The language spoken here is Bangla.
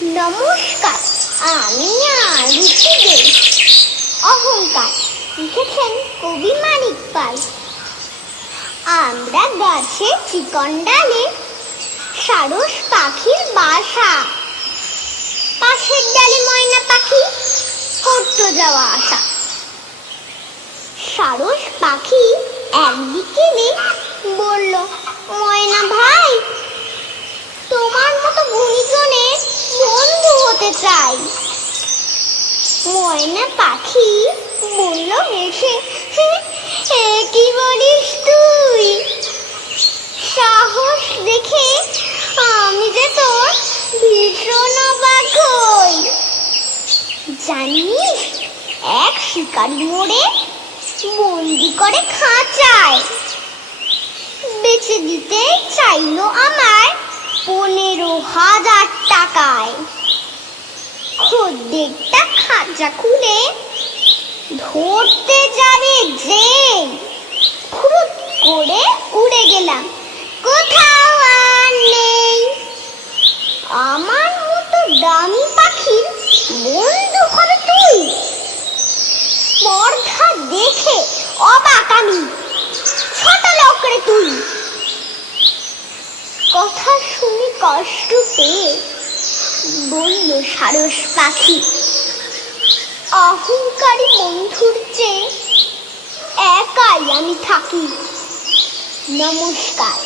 নমস্কার, আমি ঋষিদেব অহংকার, লিখেছেন কবি মানিক পাল। আমরা গাছে চিকন ডালে সারস পাখির বাসা। পাশের ডালে ময়না পাখি করতো যাওয়া আসা। সারস পাখি একদিকে বলল ময়না ভাই তোমার মতো গুণীজনের চাই ময়না পাখি বলল "এ কি বলিস তুই? সাহস দেখে আমি যে তোর ভীষণ অবাক হই জানিস, এক শিকারি মোড়ে বন্দি করে খাঁচায়। বেচে দিতে চাইলো আমার পনেরো হাজার টাকায়। খদ্দেরটা খাঁচা খুলে ধরতে যাবে যে ফুরুত করে উড়ে গেলাম। কোথাও আর নেই। আমার মতো দামি পাখির বন্ধু হবে তুই। স্পর্ধা দেখে অবাক আমি। ছোট লোক রে তুই। কথা শুনে কষ্ট পেয়ে বলল সারস পাখি অহংকারী বন্ধুর চেয়ে একাই আমি থাকি। নমস্কার।